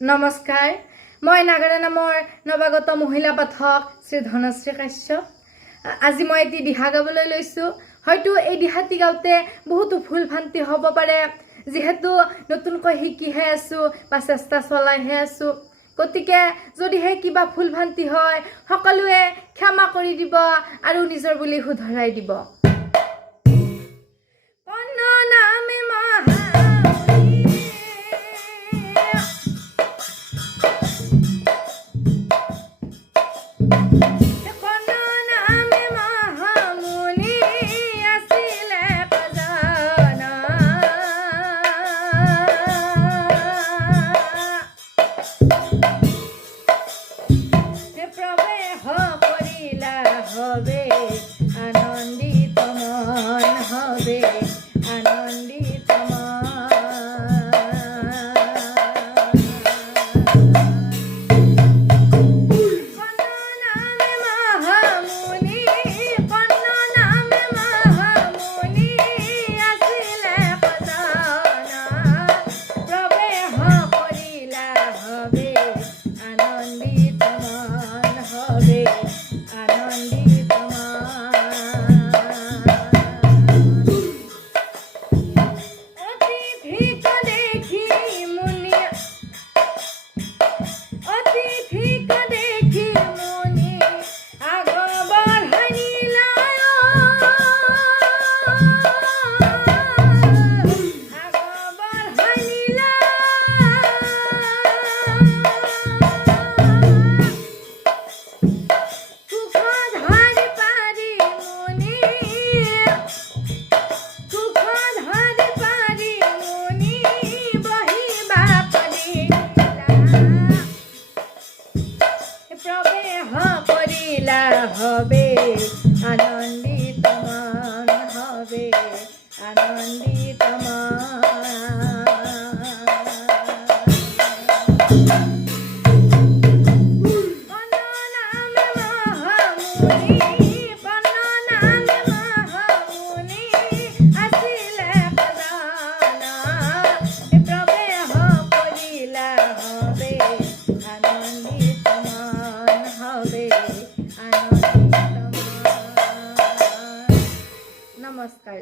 নমস্কাৰ, মই নাগাৰা নামৰ নৱাগত মহিলা পাঠক শ্ৰী ধনশ্ৰী কাশ্যপ। আজি মই এটি দিহা গাবলৈ লৈছোঁ। হয়তো এই দিহাটি গাওঁতে বহুতো ভুল ভ্ৰান্তি হ'ব পাৰে, যিহেতু নতুনকৈ শিকিহে আছোঁ বা চেষ্টা চলাইহে আছোঁ। গতিকে যদিহে কিবা ভুল ভ্ৰান্তি হয়, সকলোৱে ক্ষমা কৰি দিব আৰু নিজৰ বুলি শুধৰাই দিব। হবে আনন্দিত মন, হবে আনন্দিত হবে আনন্দিত মন, হবে আনন্দিত নমস্কাৰ।